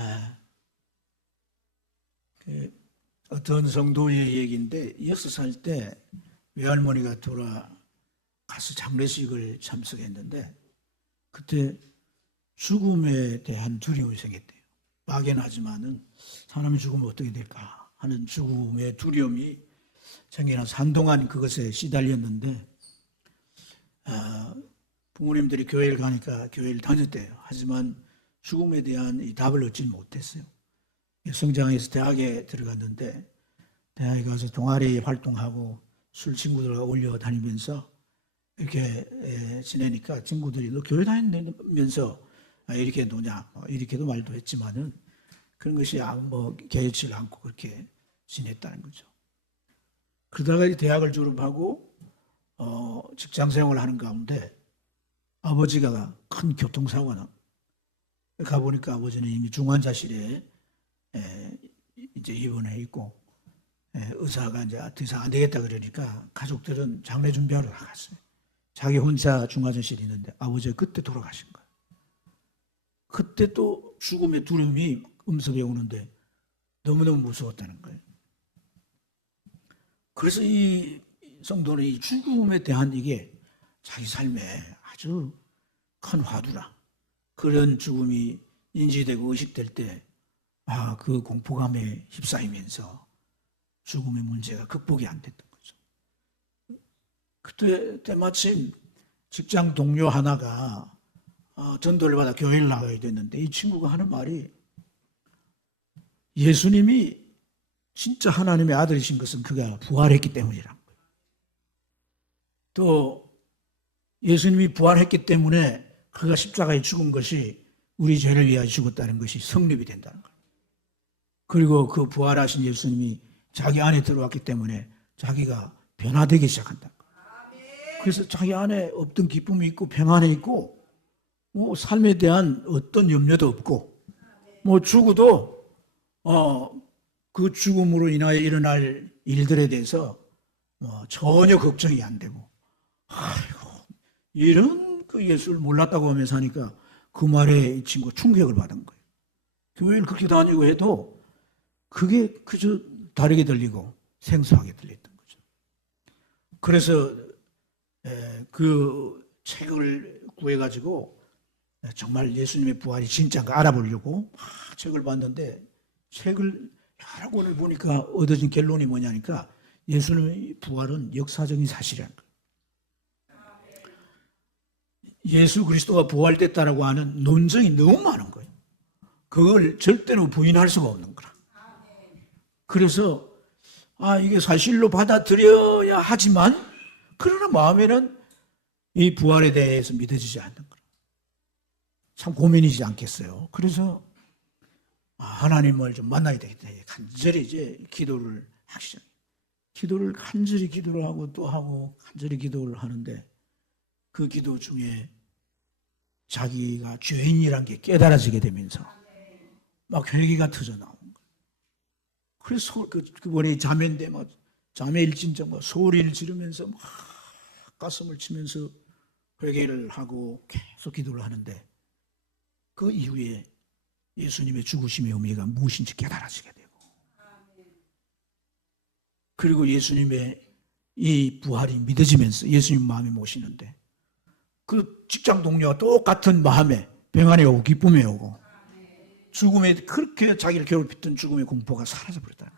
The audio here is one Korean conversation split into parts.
아, 그 어떤 성도의 얘기인데 6살 때 외할머니가 돌아가서 장례식을 참석했는데 그때 죽음에 대한 두려움이 생겼대요. 막연하지만은 사람이 죽으면 어떻게 될까 하는 죽음의 두려움이 생겨나서 한동안 그것에 시달렸는데 부모님들이 교회를 가니까 교회를 다녔대요. 하지만 죽음에 대한 이 답을 얻지 못했어요. 성장해서 대학에 들어갔는데 대학에 가서 동아리 활동하고 술 친구들과 어울려 다니면서 이렇게 지내니까 친구들이 너 교회 다니면서 이렇게 노냐 이렇게도 말도 했지만은 그런 것이 아무 개의치 않고 그렇게 지냈다는 거죠. 그러다가 대학을 졸업하고 직장 생활을 하는 가운데 아버지가 큰 교통사고가 가보니까 아버지는 이미 중환자실에 이제 입원해 있고 의사가 이제 더 이상 안 되겠다 그러니까 가족들은 장례 준비하러 나갔어요. 자기 혼자 중환자실에 있는데 아버지가 그때 돌아가신 거예요. 그때 또 죽음의 두려움이 음습에 오는데 너무너무 무서웠다는 거예요. 그래서 이 성도는 이 죽음에 대한 이게 자기 삶에 아주 큰 화두라. 그런 죽음이 인지되고 의식될 때 그 공포감에 휩싸이면서 죽음의 문제가 극복이 안 됐던 거죠. 그때 때마침 직장 동료 하나가 전도를 받아 교회를 나가야 됐는데 이 친구가 하는 말이 예수님이 진짜 하나님의 아들이신 것은 그가 부활했기 때문이란 거예요. 또 예수님이 부활했기 때문에 그가 십자가에 죽은 것이 우리 죄를 위하여 죽었다는 것이 성립이 된다는 거예요. 그리고 그 부활하신 예수님이 자기 안에 들어왔기 때문에 자기가 변화되기 시작한다. 그래서 자기 안에 없던 기쁨이 있고 평안이 있고 삶에 대한 어떤 염려도 없고 죽어도 그 죽음으로 인하여 일어날 일들에 대해서 전혀 걱정이 안 되고 이런 그 예수를 몰랐다고 하면서 하니까 그 말에 이 친구가 충격을 받은 거예요. 교회를 그렇게 다니고 해도 그게 그저 다르게 들리고 생소하게 들렸던 거죠. 그래서 그 책을 구해가지고 정말 예수님의 부활이 진짜인가 알아보려고 책을 봤는데 책을 여러 권을 보니까 얻어진 결론이 뭐냐니까 예수님의 부활은 역사적인 사실이라는 거예요. 예수 그리스도가 부활됐다라고 하는 논증이 너무 많은 거예요. 그걸 절대로 부인할 수가 없는 거라. 그래서 이게 사실로 받아들여야 하지만 그러나 마음에는 이 부활에 대해서 믿어지지 않는 거라. 참 고민이지 않겠어요. 그래서 하나님을 좀 만나야 되겠다. 간절히 이제 기도를 하기 시작해요. 기도를 간절히 기도를 하고 또 하고 간절히 기도를 하는데 그 기도 중에 자기가 죄인이란 게 깨달아지게 되면서 막 회개가 터져 나오는 거예요. 그래서 그분이 자매인데 막 자매 일진정 막 소리를 지르면서 막 가슴을 치면서 회개를 하고 계속 기도를 하는데 그 이후에 예수님의 죽으심의 의미가 무엇인지 깨달아지게 되고 그리고 예수님의 이 부활이 믿어지면서 예수님 마음에 모시는데 그 직장 동료와 똑같은 마음에 평안이 오고 기쁨이 오고 죽음에 그렇게 자기를 괴롭혔던 죽음의 공포가 사라져버렸다.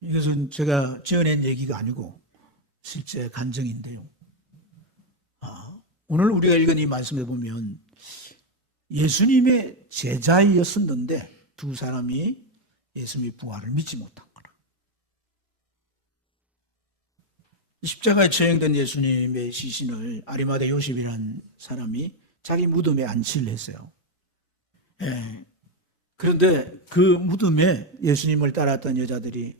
이것은 제가 지어낸 얘기가 아니고 실제 간증인데요. 오늘 우리가 읽은 이 말씀에 보면 예수님의 제자이었었는데 두 사람이 예수님의 부활을 믿지 못한 거라. 십자가에 처형된 예수님의 시신을 아리마대 요셉이라는 사람이 자기 무덤에 안치를 했어요. 그런데 그 무덤에 예수님을 따랐던 여자들이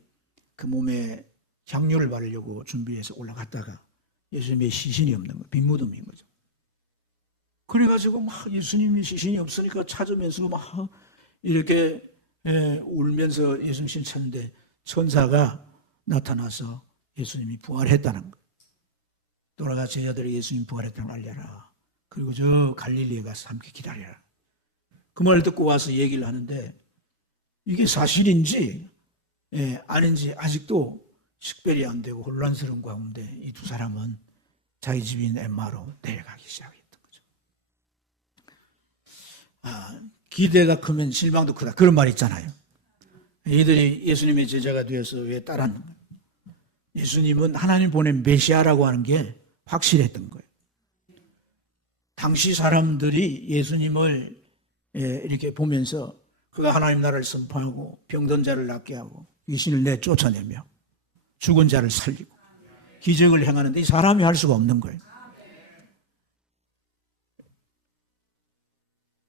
그 몸에 향유를 바르려고 준비해서 올라갔다가 예수님의 시신이 없는 거예요. 빈 무덤인 거죠. 그래가지고 막 예수님의 시신이 없으니까 찾으면서 막 이렇게 울면서 예수님 시신 찾는데 천사가 나타나서 예수님이 부활했다는 거예요. 돌아가 제자들이 예수님 부활했다는 걸 알려라. 그리고 저 갈릴리에 가서 함께 기다려라. 그 말을 듣고 와서 얘기를 하는데 이게 사실인지 아닌지 아직도 식별이 안 되고 혼란스러운 가운데 이 두 사람은 자기 집인 엠마로 내려가기 시작했던 거죠. 기대가 크면 실망도 크다. 그런 말 있잖아요. 이들이 예수님의 제자가 되어서 왜 따랐는 거예요? 예수님은 하나님 보낸 메시아라고 하는 게 확실했던 거예요. 당시 사람들이 예수님을 이렇게 보면서 그가 하나님 나라를 선포하고 병든 자를 낫게 하고 귀신을 내쫓아내며 죽은 자를 살리고 기적을 행하는데 이 사람이 할 수가 없는 거예요.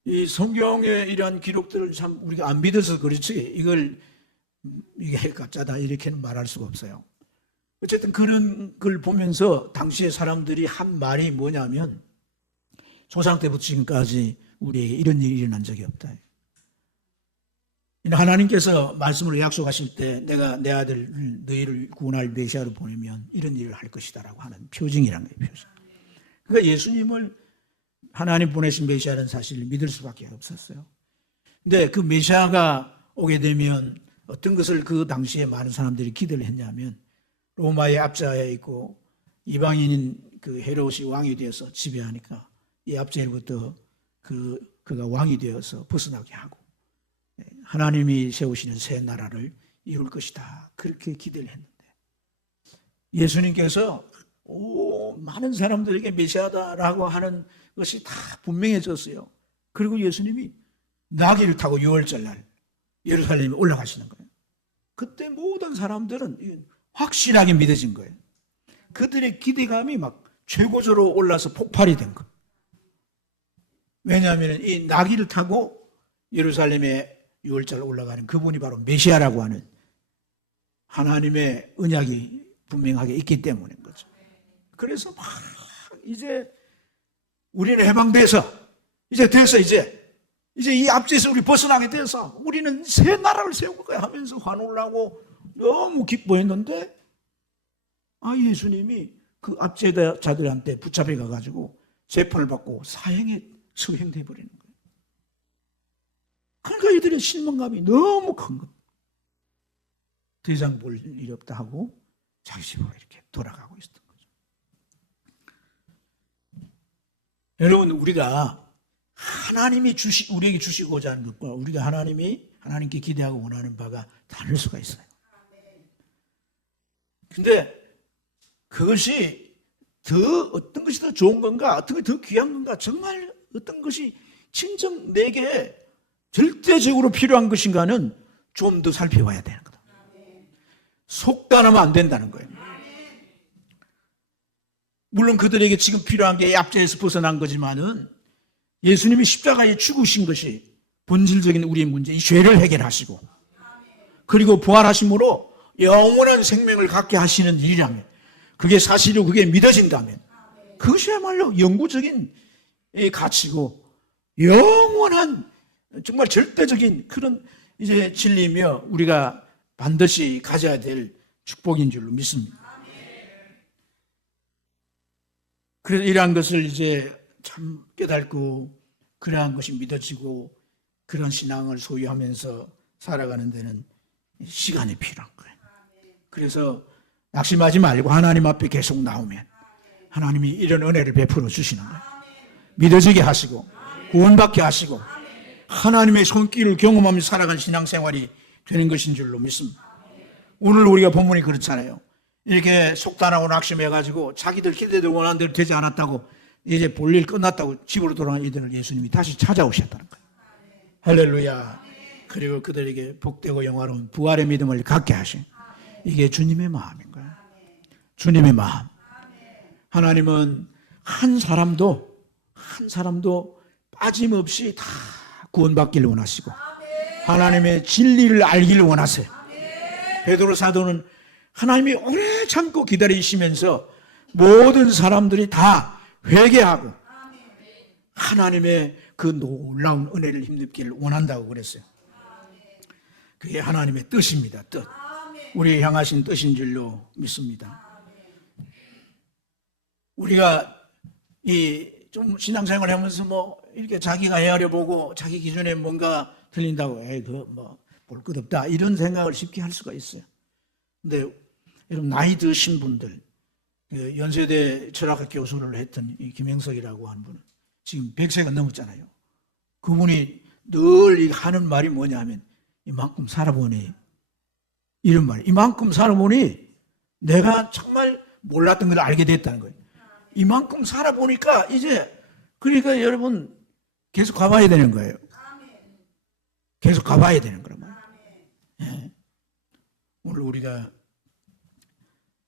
이 성경의 이러한 기록들을 참 우리가 안 믿어서 그렇지 이게 가짜다 이렇게는 말할 수가 없어요. 어쨌든 그런 걸 보면서 당시의 사람들이 한 말이 뭐냐면 조상 때부터 지금까지 우리에게 이런 일이 일어난 적이 없다. 하나님께서 말씀으로 약속하실 때 내가 내 아들 너희를 구원할 메시아로 보내면 이런 일을 할 것이다라고 하는 표징이란 거예요. 표징. 그러니까 예수님을 하나님 보내신 메시아라는 사실을 믿을 수밖에 없었어요. 근데 그 메시아가 오게 되면 어떤 것을 그 당시에 많은 사람들이 기대를 했냐면 로마의 압제하에 있고 이방인인 그 헤롯이 왕이 되어서 지배하니까 이 압제로부터 그가 왕이 되어서 벗어나게 하고 하나님이 세우시는 새 나라를 이룰 것이다. 그렇게 기대를 했는데 예수님께서 많은 사람들에게 메시아다라고 하는 것이 다 분명해졌어요. 그리고 예수님이 나귀를 타고 6월절 날 예루살렘에 올라가시는 거예요. 그때 모든 사람들은 확실하게 믿어진 거예요. 그들의 기대감이 막 최고조로 올라서 폭발이 된 거예요. 왜냐하면 이 나귀를 타고 예루살렘에 6월절 올라가는 그분이 바로 메시아라고 하는 하나님의 언약이 분명하게 있기 때문인 거죠. 그래서 막 이제 우리는 해방돼서 이제 이 압제에서 우리 벗어나게 돼서 우리는 새 나라를 세울 거야 하면서 환호를 하고 너무 기뻐했는데 예수님이 그 압제자들한테 붙잡혀 가가지고 재판을 받고 사형에 처형돼 버리는 거예요. 그러니까 이들의 실망감이 너무 큰 거예요. 더 이상 볼 일이 없다 하고 자기 집으로 이렇게 돌아가고 있었던 거죠. 여러분, 우리가 하나님이 우리에게 주시고자 하는 것과 우리가 하나님께 기대하고 원하는 바가 다를 수가 있어요. 근데 그것이 어떤 것이 더 좋은 건가, 어떤 것이 더 귀한 건가, 정말 어떤 것이 진정 내게 절대적으로 필요한 것인가는 좀 더 살펴봐야 되는 거다. 속단하면 안 된다는 거예요. 물론 그들에게 지금 필요한 게 압제에서 벗어난 거지만은 예수님이 십자가에 죽으신 것이 본질적인 우리의 문제, 이 죄를 해결하시고 그리고 부활하심으로 영원한 생명을 갖게 하시는 일이라면 그게 사실이고 그게 믿어진다면 그것이야말로 영구적인 가치고 영원한 정말 절대적인 그런 이제 진리며 우리가 반드시 가져야 될 축복인 줄로 믿습니다. 그래서 이러한 것을 이제 참 깨닫고 그러한 것이 믿어지고 그런 신앙을 소유하면서 살아가는 데는 시간이 필요한 거예요. 그래서 낙심하지 말고 하나님 앞에 계속 나오면 하나님이 이런 은혜를 베풀어 주시는 거예요. 믿어지게 하시고 구원받게 하시고 하나님의 손길을 경험하며 살아가는 신앙생활이 되는 것인 줄로 믿습니다. 오늘 우리가 본문이 그렇잖아요. 이렇게 속단하고 낙심해가지고 자기들 기대도 원하는 대로 되지 않았다고 이제 볼일 끝났다고 집으로 돌아간 이들을 예수님이 다시 찾아오셨다는 거예요. 할렐루야. 그리고 그들에게 복되고 영화로운 부활의 믿음을 갖게 하신 이게 주님의 마음인 거예요. 주님의 마음. 하나님은 한 사람도 빠짐없이 다 구원받기를 원하시고 하나님의 진리를 알기를 원하세요. 베드로 사도는 하나님이 오래 참고 기다리시면서 모든 사람들이 다 회개하고 하나님의 그 놀라운 은혜를 힘입기를 원한다고 그랬어요. 그게 하나님의 뜻입니다. 뜻. 우리에 향하신 뜻인 줄로 믿습니다. 우리가 이 좀 신앙생활 하면서 뭐 이렇게 자기가 헤아려 보고 자기 기준에 뭔가 틀린다고 볼 것 없다 이런 생각을 쉽게 할 수가 있어요. 근데 여러분 나이 드신 분들, 연세대 철학학 교수를 했던 이 김영석이라고 하는 분은 지금 100세가 넘었잖아요. 그분이 늘 하는 말이 뭐냐면 이만큼 살아보니 이런 말, 이만큼 살아보니 내가 정말 몰랐던 걸 알게 됐다는 거예요. 이만큼 살아보니까 이제 그러니까 여러분 계속 가봐야 되는 거예요. 계속 가봐야 되는 거란 말이에요. 예. 오늘 우리가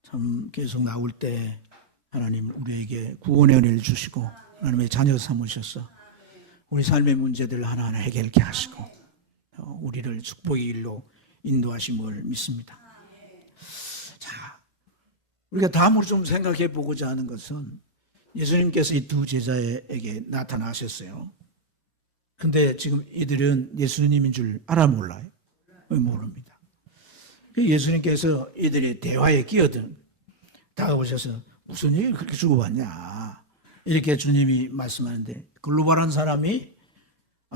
참 계속 나올 때 하나님 우리에게 구원의 은혜를 주시고 하나님의 자녀 삼으셔서 우리 삶의 문제들을 하나하나 해결케 하시고 우리를 축복의 길로 인도하심을 믿습니다. 자, 우리가 다음으로 좀 생각해 보고자 하는 것은 예수님께서 이 두 제자에게 나타나셨어요. 근데 지금 이들은 예수님인 줄 알아 몰라요? 모릅니다. 예수님께서 이들의 대화에 끼어든 다가오셔서 무슨 얘기를 그렇게 주고받냐 이렇게 주님이 말씀하는데 글로벌한 사람이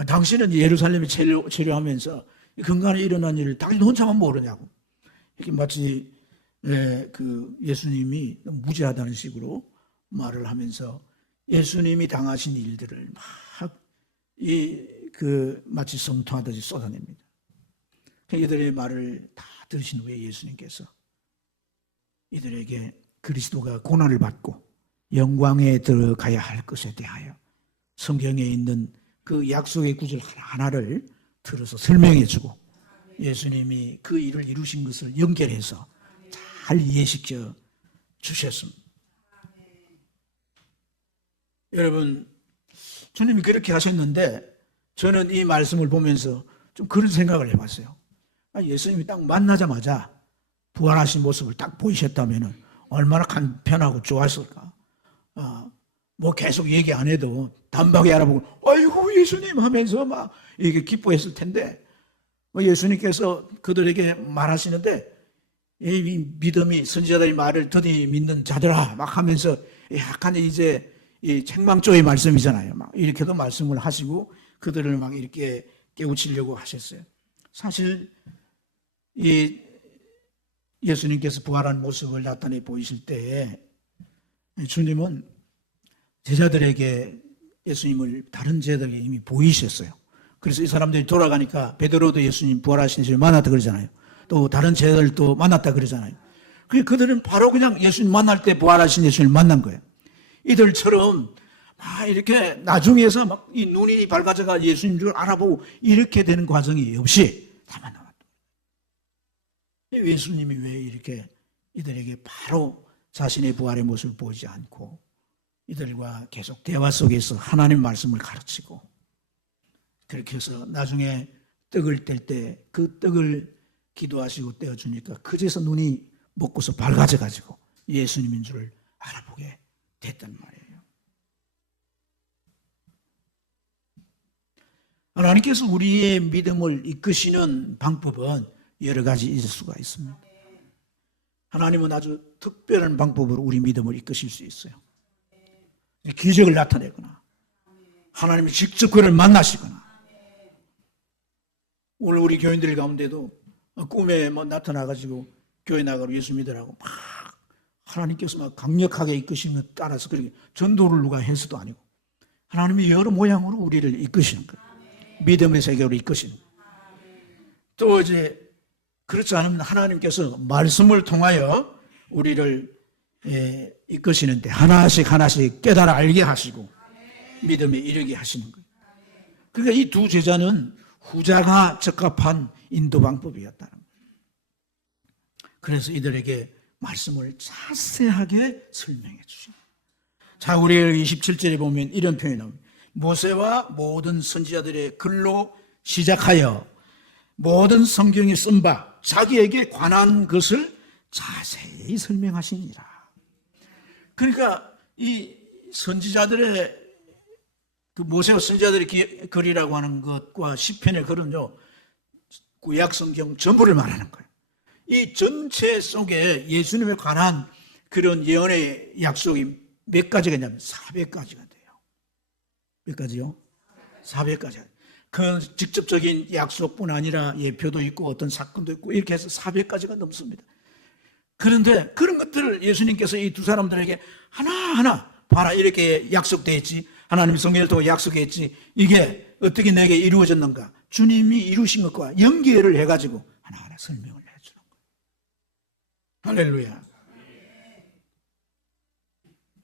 당신은 예루살렘에 체류하면서 근간에 일어난 일을 당신 혼자만 모르냐고 이렇게 마치 그 예수님이 무지하다는 식으로 말을 하면서 예수님이 당하신 일들을 막 마치 성토하듯이 쏟아냅니다. 이들의 말을 다 들으신 후에 예수님께서 이들에게 그리스도가 고난을 받고 영광에 들어가야 할 것에 대하여 성경에 있는 그 약속의 구절 하나하나를 들어서 설명해 주고 예수님이 그 일을 이루신 것을 연결해서 잘 이해시켜 주셨습니다. 여러분, 주님이 그렇게 하셨는데 저는 이 말씀을 보면서 좀 그런 생각을 해봤어요. 예수님이 딱 만나자마자 부활하신 모습을 딱 보이셨다면 얼마나 간편하고 좋았을까. 뭐 계속 얘기 안 해도 단박에 알아보고 아이고 예수님 하면서 막 이렇게 기뻐했을 텐데 예수님께서 그들에게 말하시는데 이 믿음이 선지자들의 말을 더디 믿는 자들아 막 하면서 약간 이제 이 책망조의 말씀이잖아요. 막 이렇게도 말씀을 하시고 그들을 막 이렇게 깨우치려고 하셨어요. 사실 이 예수님께서 부활한 모습을 나타내 보이실 때에 주님은 제자들에게 예수님을 다른 제자들에게 이미 보이셨어요. 그래서 이 사람들이 돌아가니까 베드로도 예수님 부활하신 예수님 만났다 그러잖아요. 또 다른 제자들도 만났다 그러잖아요. 그들은 바로 그냥 예수님 만날 때 부활하신 예수님을 만난 거예요. 이들처럼 막 이렇게 나중에서 막 이 눈이 밝아져가 예수님 줄 알아보고 이렇게 되는 과정이 없이 다 만나왔다. 예수님이 왜 이렇게 이들에게 바로 자신의 부활의 모습을 보이지 않고 이들과 계속 대화 속에서 하나님 말씀을 가르치고 그렇게 해서 나중에 떡을 뗄 때 그 떡을 기도하시고 떼어주니까 그제서 눈이 먹고서 밝아져가지고 예수님인 줄 알아보게 됐단 말이에요. 하나님께서 우리의 믿음을 이끄시는 방법은 여러 가지 있을 수가 있습니다. 하나님은 아주 특별한 방법으로 우리 믿음을 이끄실 수 있어요. 기적을 나타내거나 하나님이 직접 그를 만나시거나 오늘 우리 교인들 가운데도 꿈에 나타나가지고 교회 나가고 예수 믿으라고 막 하나님께서 막 강력하게 이끄시는 것 따라서 그렇게 전도를 누가 해서도 아니고 하나님이 여러 모양으로 우리를 이끄시는 거예요. 믿음의 세계로 이끄시는 거예요. 또 이제 그렇지 않으면 하나님께서 말씀을 통하여 우리를 이끄시는데 하나씩 깨달아 알게 하시고 믿음에 이르게 하시는 거예요. 그러니까 이 두 제자는 후자가 적합한 인도 방법이었다는 거예요. 그래서 이들에게 말씀을 자세하게 설명해 주십니다. 자, 우리 27절에 보면 이런 표현이 나옵니다. 모세와 모든 선지자들의 글로 시작하여 모든 성경에 쓴 바 자기에게 관한 것을 자세히 설명하시니라. 그러니까 이 선지자들의 그 모세와 선지자들의 글이라고 하는 것과 시편의 글은요 구약 성경 전부를 말하는 거예요. 이 전체 속에 예수님에 관한 그런 예언의 약속이 몇 가지가 있냐면 400가지가 돼요. 몇 가지요? 400가지. 그 직접적인 약속뿐 아니라 예표도 있고 어떤 사건도 있고 이렇게 해서 400가지가 넘습니다. 그런데 그런 것들을 예수님께서 이 두 사람들에게 하나하나 봐라 이렇게 약속되어 있지, 하나님 성경을 통해 약속했지, 이게 어떻게 내게 이루어졌는가, 주님이 이루신 것과 연계를 해가지고 하나하나 설명을 해주는 거예요. 할렐루야.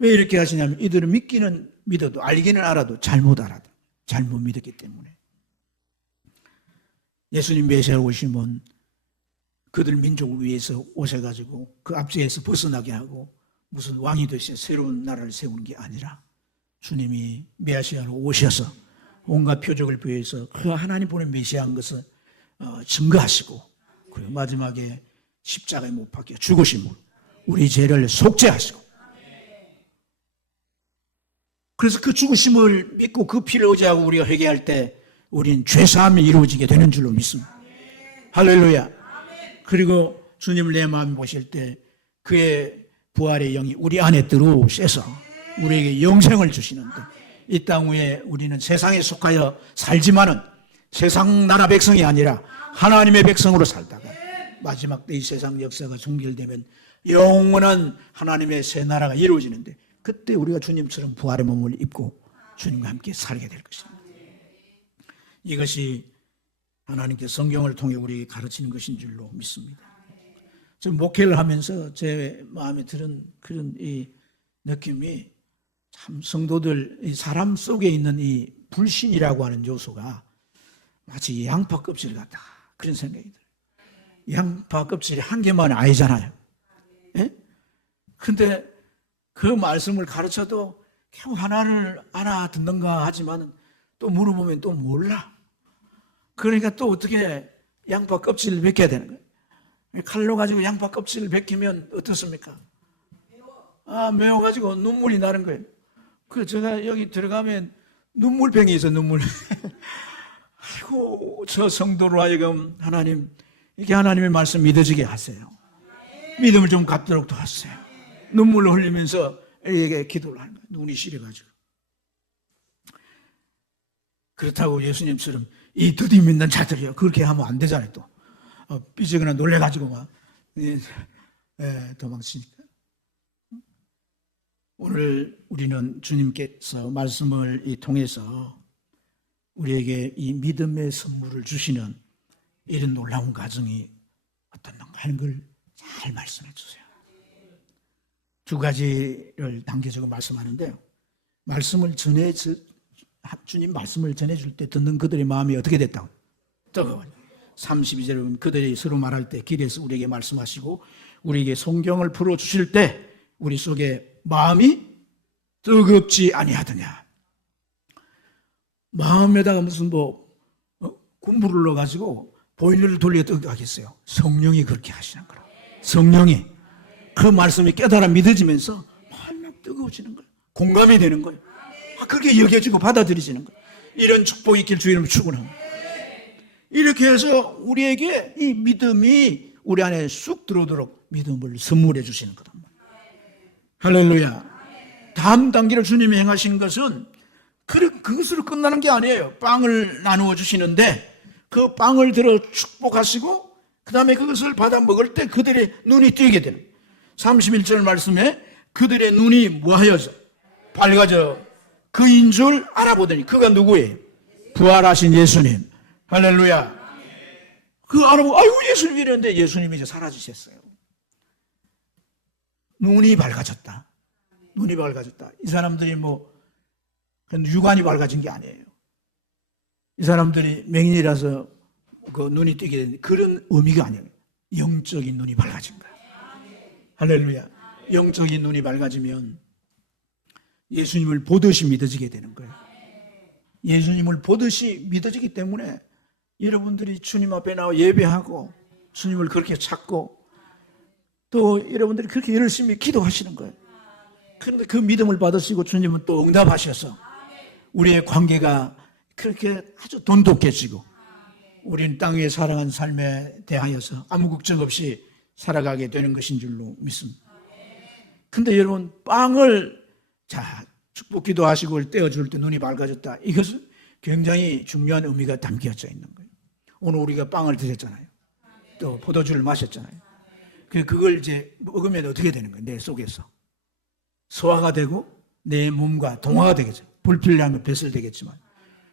왜 이렇게 하시냐면 이들은 믿기는 믿어도 알기는 알아도 잘못 알아도 잘못 믿었기 때문에. 예수님 메시아로 오시면 그들 민족을 위해서 오셔가지고 그 압제에서 벗어나게 하고 무슨 왕이 되셔 새로운 나라를 세우는 게 아니라 주님이 메시아로 오셔서 온갖 표적을 보여서 그 하나님 보낸 메시아인 것을 증거하시고, 그리고 마지막에 십자가에 못 박혀 죽으심으로 우리 죄를 속죄하시고, 그래서 그 죽으심을 믿고 그 피를 의지하고 우리가 회개할 때 우리는 죄사함이 이루어지게 되는 줄로 믿습니다. 할렐루야. 그리고 주님을 내 마음에 보실 때 그의 부활의 영이 우리 안에 들어오셔서 우리에게 영생을 주시는데, 이 땅 위에 우리는 세상에 속하여 살지만은 세상 나라 백성이 아니라 하나님의 백성으로 살다가 마지막 때 이 세상 역사가 종결되면 영원한 하나님의 새 나라가 이루어지는데, 그때 우리가 주님처럼 부활의 몸을 입고 주님과 함께 살게 될 것입니다. 이것이 하나님께서 성경을 통해 우리에게 가르치는 것인 줄로 믿습니다. 저 목회를 하면서 제 마음에 들은 그런 이 느낌이, 참 성도들, 이 사람 속에 있는 이 불신이라고 하는 요소가 마치 양파 껍질 같다, 그런 생각이 들어요. 양파 껍질이 한 개만 아니잖아요. 예? 근데 그 말씀을 가르쳐도 겨우 하나를 알아듣는가 하지만 또 물어보면 또 몰라. 그러니까 또 어떻게 양파 껍질을 벗겨야 되는 거예요. 칼로 가지고 양파 껍질을 벗기면 어떻습니까? 매워가지고 눈물이 나는 거예요. 그 제가 여기 들어가면 눈물병이 있어, 눈물. 아이고, 저 성도로 하여금 하나님, 이게 하나님의 말씀 믿어지게 하세요. 믿음을 좀 갖도록 도와주세요. 눈물을 흘리면서 에게 기도를 하는 거예요. 눈이 시려가지고. 그렇다고 예수님처럼 이 드디 믿는 자들이요, 그렇게 하면 안 되잖아요. 또 삐지거나 놀래가지고 막 도망치니까. 오늘 우리는 주님께서 말씀을 통해서 우리에게 이 믿음의 선물을 주시는 이런 놀라운 과정이 어떤가 하는 걸 잘 말씀해 주세요. 두 가지를 단계적으로 말씀하는데요, 말씀을 주님 말씀을 전해줄 때 듣는 그들의 마음이 어떻게 됐다고? 뜨거워요. 32절에 보면 그들이 서로 말할 때 길에서 우리에게 말씀하시고 우리에게 성경을 풀어주실 때 우리 속에 마음이 뜨겁지 아니하더냐. 마음에다가 무슨 군부를 넣어가지고 보일러를 돌려 뜨거하겠어요. 성령이 그렇게 하시는 거라. 성령이 그 말씀이 깨달아 믿어지면서 막 뜨거워지는 거예요. 공감이 되는 거예요. 그렇게 여겨지고 받아들이지는 거예요. 이런 축복이 있길 주 이름으로 축원합니다. 이렇게 해서 우리에게 이 믿음이 우리 안에 쑥 들어오도록 믿음을 선물해 주시는 거다. 할렐루야. 다음 단계를 주님이 행하신 것은 그것으로 끝나는 게 아니에요. 빵을 나누어 주시는데 그 빵을 들어 축복하시고 그 다음에 그것을 받아 먹을 때 그들의 눈이 띄게 되는, 31절 말씀에 그들의 눈이 뭐하여서 밝아져 그인 줄 알아보더니, 그가 누구예요? 부활하신 예수님. 할렐루야. 그 알아보고 아이고 예수님 이랬는데 예수님이 이제 사라지셨어요. 눈이 밝아졌다. 눈이 밝아졌다. 이 사람들이 육안이 밝아진 게 아니에요. 이 사람들이 맹인이라서 그 눈이 뜨게 된 그런 의미가 아니에요. 영적인 눈이 밝아진 거예요. 할렐루야. 영적인 눈이 밝아지면 예수님을 보듯이 믿어지게 되는 거예요. 예수님을 보듯이 믿어지기 때문에 여러분들이 주님 앞에 나와 예배하고 주님을 그렇게 찾고 또 여러분들이 그렇게 열심히 기도하시는 거예요. 그런데 그 믿음을 받으시고 주님은 또 응답하셔서 우리의 관계가 그렇게 아주 돈독해지고 우리는 땅 위에 살아가는 삶에 대하여서 아무 걱정 없이 살아가게 되는 것인 줄로 믿습니다. 근데 여러분, 빵을 축복 기도하시고 떼어줄 때 눈이 밝아졌다. 이것은 굉장히 중요한 의미가 담겨져 있는 거예요. 오늘 우리가 빵을 드렸잖아요. 또 포도주를 마셨잖아요. 그걸 이제 먹으면 어떻게 되는 거예요? 내 속에서 소화가 되고 내 몸과 동화가 되겠죠. 불필요하면 배설되겠지만.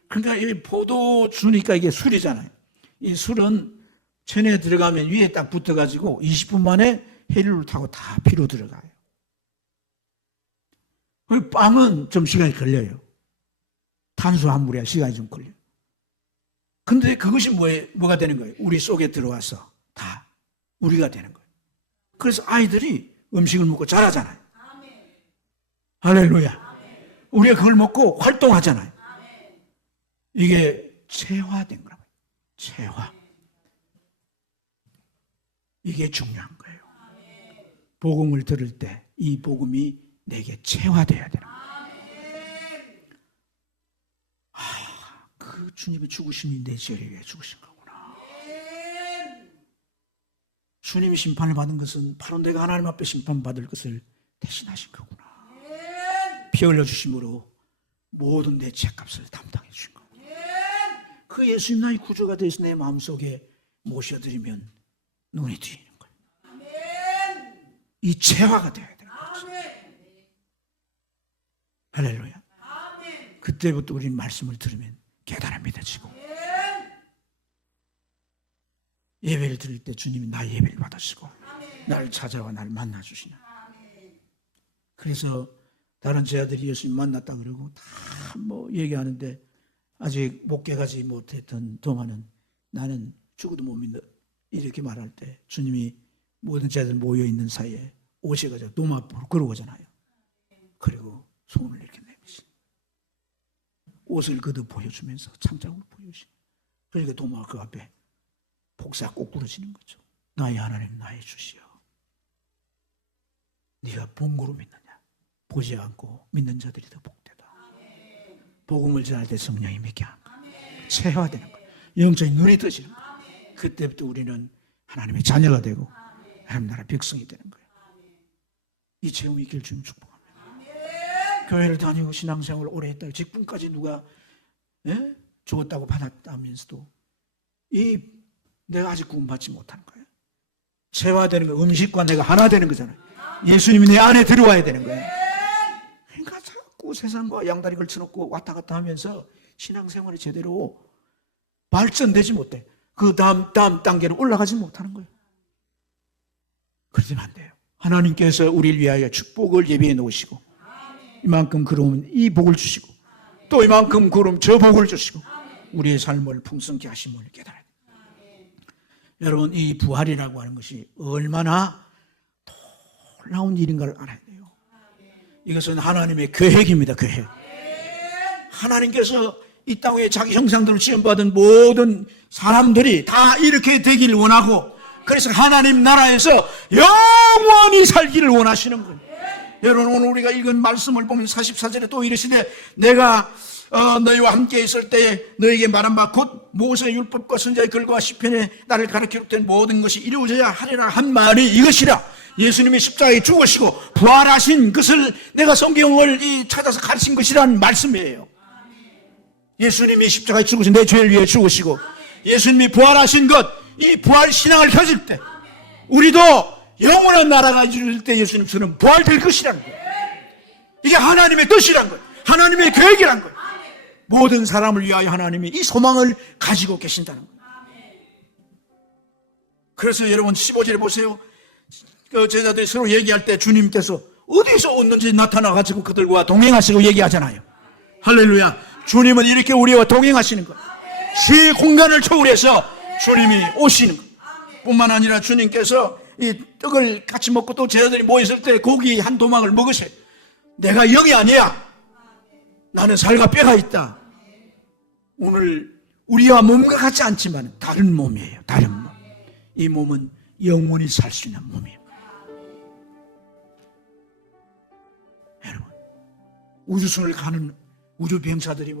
그러니까 이 포도주니까 이게 술이잖아요. 이 술은 체내에 들어가면 위에 딱 붙어가지고 20분 만에 헬륨을 타고 다 피로 들어가요. 그리고 빵은 좀 시간이 걸려요. 탄수화물이야 시간이 좀 걸려요. 근데 그것이 뭐가 되는 거예요? 우리 속에 들어와서 다 우리가 되는 거예요. 그래서 아이들이 음식을 먹고 자라잖아요. 할렐루야. 우리가 그걸 먹고 활동하잖아요. 이게 체화된 거라고요. 체화. 이게 중요한 거예요. 복음을 들을 때 이 복음이 내게 체화돼야 되는 거예요. 그 주님의 죽으심이 내 죄를 위해 죽으신 거구나. 주님이 심판을 받은 것은 바로 내가 하나님 앞에 심판받을 것을 대신하신 거구나. 피 흘려주심으로 모든 내 죄값을 담당해 주신 거구나. 그 예수님 나의 구주가 되어서 내 마음속에 모셔드리면 눈이 뜨이는 거예요. 이 체화가 되어야 되는 거죠. 할렐루야. 그때부터 우리는 말씀을 들으면 깨달아 믿어지고, 예배를 드릴 때 주님이 나의 예배를 받으시고 나를 찾아와 나를 만나 주시는. 그래서 다른 제자들이 예수님 만났다 그러고 다 뭐 얘기하는데 아직 목회가지 못했던 도마는 나는 죽어도 못 믿는다 이렇게 말할 때 주님이 모든 제자들 모여 있는 사이에 오셔가지고 도마 앞으로 걸어오잖아요. 그리고 손을 이렇게 내미시 옷을 그득 보여주면서 창작으로 보여주시. 그러니까 도마가 그 앞에 복사 꼭 부러지는 거죠. 나의 하나님 나의 주시여, 네가 본고로 믿느냐? 보지 않고 믿는 자들이 더 복되다. 복음을 전할 때 성령이 믿게 하는 거예요. 체화되는 거예요. 영적인 눈이 뜨지는 거예요. 그때부터 우리는 하나님의 자녀가 되고 하나님 나라 백성이 되는 거예요. 이 체험이 있길 주님 축복합니다. 교회를 다니고 신앙생활을 오래 했다. 직분까지 누가 죽었다고 받았다면서도 내가 아직 구원받지 못하는 거예요. 체화되는 거, 음식과 내가 하나 되는 거잖아요. 예수님이 내 안에 들어와야 되는 거예요. 그러니까 자꾸 세상과 양다리 걸쳐놓고 왔다 갔다 하면서 신앙생활이 제대로 발전되지 못해. 그 다음 단계로 올라가지 못하는 거예요. 그러면 안 돼요. 하나님께서 우리를 위하여 축복을 예비해 놓으시고 이만큼 그러면 이 복을 주시고 또 이만큼 그러면 저 복을 주시고 우리의 삶을 풍성케 하심을 깨달아야 돼요. 여러분, 이 부활이라고 하는 것이 얼마나 놀라운 일인가를 알아야 돼요. 이것은 하나님의 계획입니다. 계획. 하나님께서 이 땅에 자기 형상대로 지음받은 모든 사람들이 다 이렇게 되기를 원하고, 그래서 하나님 나라에서 영원히 살기를 원하시는 거예요. 여러분, 오늘 우리가 읽은 말씀을 보면 44절에 또 이르시되 내가 너희와 함께 있을 때에 너희에게 말한 바 곧 모세의 율법과 선지자의 글과 시편에 나를 가르쳐 기록된 모든 것이 이루어져야 하리라 한 말이 이것이라. 예수님이 십자가에 죽으시고 부활하신 것을 내가 성경을 찾아서 가르친 것이라는 말씀이에요. 예수님이 십자가에 죽으신 내 죄를 위해 죽으시고 예수님이 부활하신 것, 이 부활 신앙을 가질 때 우리도 영원한 나라가 이룰 때 예수님처럼 부활될 것이라는 거예요. 이게 하나님의 뜻이란 거예요. 하나님의 계획이란 거예요. 모든 사람을 위하여 하나님이 이 소망을 가지고 계신다는 거예요. 그래서 여러분 15절에 보세요. 그 제자들이 서로 얘기할 때 주님께서 어디서 얻는지 나타나가지고 그들과 동행하시고 얘기하잖아요. 할렐루야. 주님은 이렇게 우리와 동행하시는 거예요. 시 공간을 초월해서 주님이 오시는 거예요. 뿐만 아니라 주님께서 이 떡을 같이 먹고 또 제자들이 모였을 때 고기 한 도막을 먹으세요. 내가 영이 아니야. 나는 살과 뼈가 있다. 오늘 우리와 몸과 같지 않지만 다른 몸이에요. 다른 몸. 이 몸은 영원히 살 수 있는 몸이에요. 여러분, 우주선을 가는 우주 비행사들이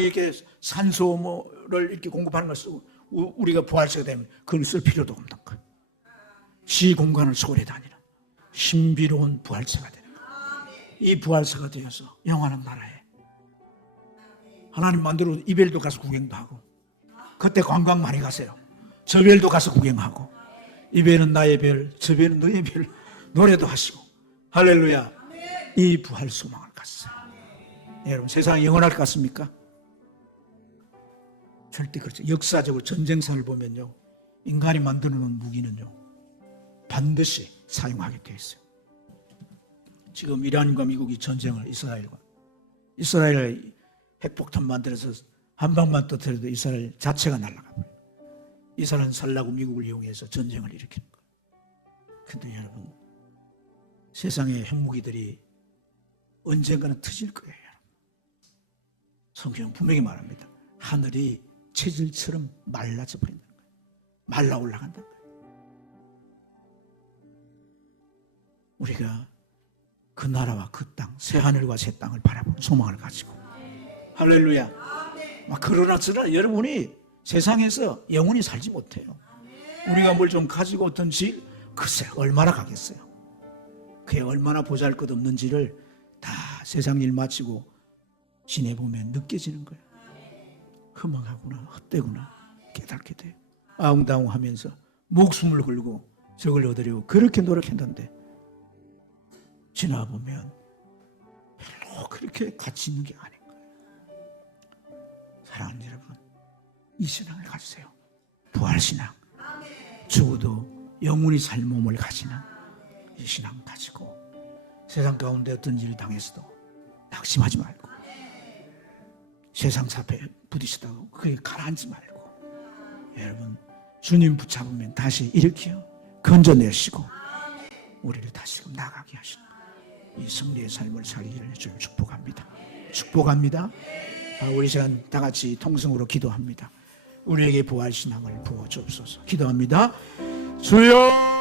이렇게 산소를 이렇게 공급하는 걸 쓰고 우리가 부활체가 되면 그걸 쓸 필요도 없는 거예요. 시 공간을 초월해 다니는 신비로운 부활체가 되는 거예요. 이 부활사가 되어서 영원한 나라에 하나님 만들어 이벨도 가서 구경도 하고 그때 관광 많이 가세요. 저별도 가서 구경하고 이 별은 나의 별, 저 별은 너의 별 노래도 하시고 할렐루야. 이 부활 소망을 갖어요. 여러분 세상이 영원할 것 같습니까? 절대 그렇죠. 역사적으로 전쟁사를 보면요, 인간이 만들어 놓은 무기는요 반드시 사용하게 돼 있어요. 지금 이란과 미국이 전쟁을 이스라엘을 핵폭탄 만들어서 한 방만 터뜨려도 이스라엘 자체가 날아가버려요. 이스라엘은 살라고 미국을 이용해서 전쟁을 일으키는 거예요. 그런데 여러분 세상의 핵무기들이 언젠가는 터질 거예요. 성경 분명히 말합니다. 하늘이 체질처럼 말라져 버린다는 거예요. 말라 올라간다는 거예요. 우리가 그 나라와 그 땅, 새 하늘과 새 땅을 바라보는 소망을 가지고 할렐루야. 그러나 여러분이 세상에서 영원히 살지 못해요. 우리가 뭘 좀 가지고 어떤지 글쎄 얼마나 가겠어요. 그게 얼마나 보잘것없는지를 다 세상 일 마치고 지내보면 느껴지는 거예요. 허망하구나, 헛되구나 깨닫게 돼요. 아웅다웅하면서 목숨을 걸고 저걸 얻으려고 그렇게 노력했는데 지나보면 별로 그렇게 가치 있는 게 아닌 거예요. 사랑하는 여러분, 이 신앙을 가지세요. 부활신앙, 죽어도 영원히 살 몸을 가지는 이 신앙 가지고 세상 가운데 어떤 일을 당했어도 낙심하지 말고 세상 사패에 부딪히다고 그게 가라앉지 말고 여러분 주님 붙잡으면 다시 일으켜 건져내시고 우리를 다시금 나가게 하시는 이 승리의 삶을 살기를 주님 축복합니다. 축복합니다. 우리 시간 다 같이 통성으로 기도합니다. 우리에게 부활신앙을 부어주옵소서. 기도합니다. 주여